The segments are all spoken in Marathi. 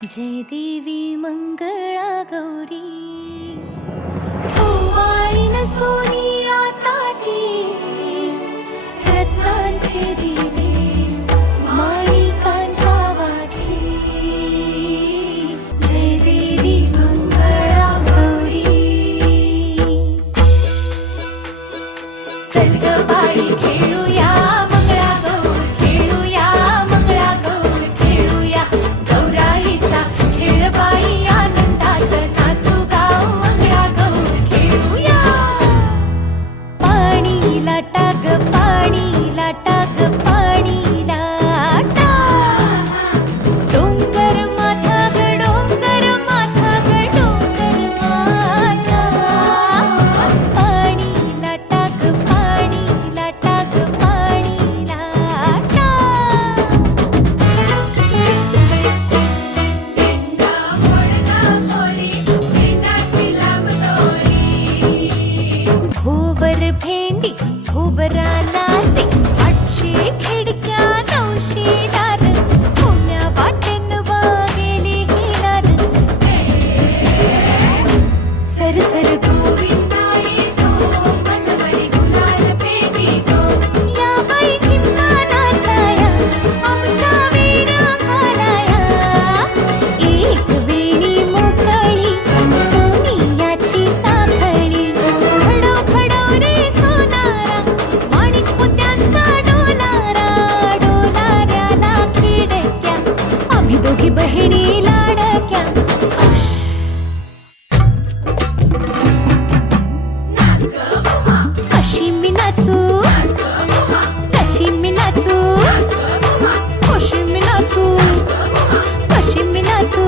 जय देवी मंगळा गौरी ओवाळीन सोनिया ताटी रत्नांचे दिवे माणिकांच्या वाटी जय देवी मंगळा गौरी चल ग बाई खेळूया मंगळागौर खेळूया मंगळागौर खेळूया गौराईचा खेळ बाई आनंदात नाचू गाव मंगळागौर खेळूया पाणी लाटा ग पाणी लाटा ग पाणी लाटा डोंगर माथा ग डोंगर माथा ग डोंगर माथा पाणी लाटा ग पाणी लाटा ग पाणी लाटा भोवर भेंडी भोवरा नाचे 800 खिडक्या 900 दार पुण्या वाटेन वागेली हिलार सरसर गोविंदाई तो मजबरी गुलाल पेगी तो या बाई झिम्मा नाचाया आमच्या वेड्या घालाया एक वेणी मोकळी सोनियाची साखळी खडो खडो रे सोनारा माणिक मोत्यांचा डोलारा डोलाऱ्याला खिडक्या आम्ही दोघी बहिणी लाडक्या कशी मी नाचू कशी मी नाचू कशी मी नाचू कशी मी नाचू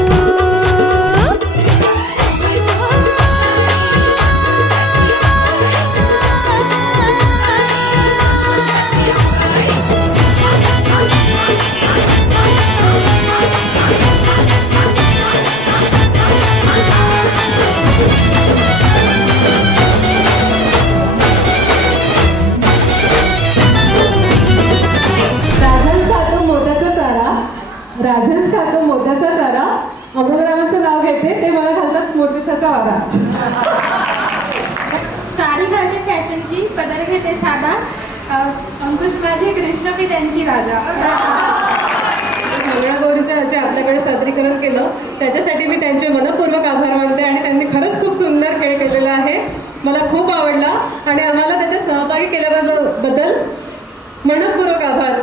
राजन खातो मोत्याचा चारा अमोलरावांचं नाव घेते ते मला घालतात मोतीसाचा वारा. साडी घालते फॅशनची पदर घेते साधा अंकुश माझे कृष्ण मी त्यांची राजा. मंगळागौरीचं जे आपल्याकडे सादरीकरण केलं त्याच्यासाठी मी त्यांचे मनपूर्वक आभार मानते आणि त्यांनी खरंच खूप सुंदर खेळ केलेला आहे. मला खूप आवडला आणि आम्हाला त्याच्यात सहभागी केल्याबद्दल मनपूर्वक आभार.